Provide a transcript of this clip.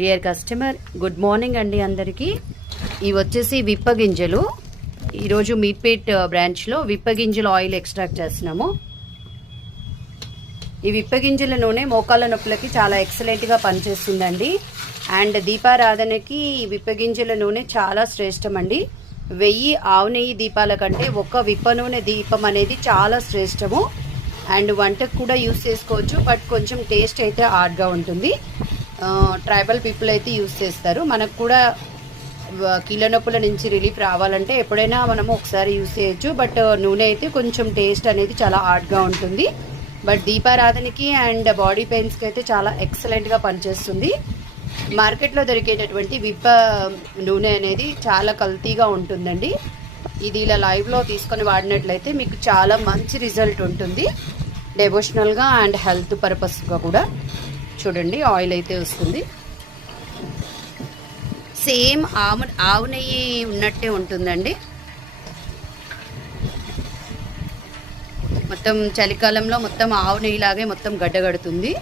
Dear customer, good morning అండి అందరికీ. ఇవి వచ్చేసి విప్పగింజలు. ఈరోజు మీట్పేట్ బ్రాంచ్లో విప్పగింజల ఆయిల్ ఎక్స్ట్రాక్ట్ చేస్తున్నాము. ఈ విప్పగింజల నూనె మోకాళ్ళ నొప్పులకి చాలా ఎక్సలెంట్గా పనిచేస్తుందండి. అండ్ దీపారాధనకి ఈ విప్పగింజల నూనె చాలా శ్రేష్టం అండి. 1000 ఆవు నెయ్యి దీపాల కంటే ఒక్క విప్ప నూనె దీపం అనేది చాలా శ్రేష్టము. అండ్ వంటకు కూడా యూస్ చేసుకోవచ్చు, బట్ కొంచెం టేస్ట్ అయితే హార్డ్గా ఉంటుంది. ట్రైబల్ పీపుల్ అయితే యూస్ చేస్తారు. మనకు కూడా కీళ్ళ నొప్పుల నుంచి రిలీఫ్ రావాలంటే ఎప్పుడైనా మనము ఒకసారి యూస్ చేయొచ్చు, బట్ నూనె అయితే కొంచెం టేస్ట్ అనేది చాలా హార్డ్గా ఉంటుంది. బట్ దీపారాధనకి అండ్ బాడీ పెయిన్స్కి అయితే చాలా ఎక్సలెంట్గా పనిచేస్తుంది. మార్కెట్లో దొరికేటటువంటి విప్ప నూనె అనేది చాలా కల్తీగా ఉంటుందండి. ఇది ఇలా లైవ్లో తీసుకొని వాడినట్లయితే మీకు చాలా మంచి రిజల్ట్ ఉంటుంది, డెవోషనల్గా అండ్ హెల్త్ పర్పస్గా కూడా. చూడండి, ఆయిల్ అయితే వస్తుంది. సేమ్ ఆవు నెయ్యి ఉన్నట్టే ఉంటుందండి. మొత్తం చలికాలంలో మొత్తం ఆవు నెయ్యిలాగే మొత్తం గడ్డగడుతుంది.